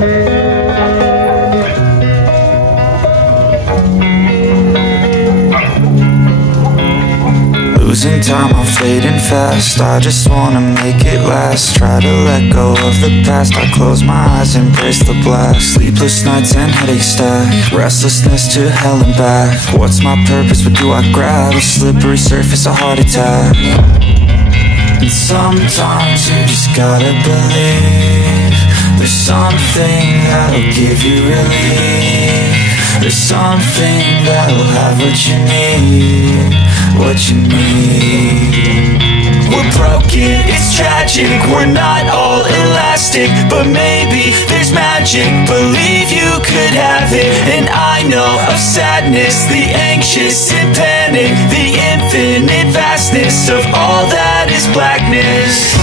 Losing time, I'm fading fast. I just wanna make it last. Try to let go of the past. I close my eyes, embrace the blast. Sleepless nights and headache stack. Restlessness to hell and back. What's my purpose, what do I grab? A slippery surface, a heart attack. And sometimes you just gotta believe there's something that'll give you relief. There's something that'll have what you need, what you need. We're broken, it's tragic, we're not all elastic, but maybe there's magic, believe you could have it. And I know of sadness, the anxious and panic, the infinite vastness of all that is blackness.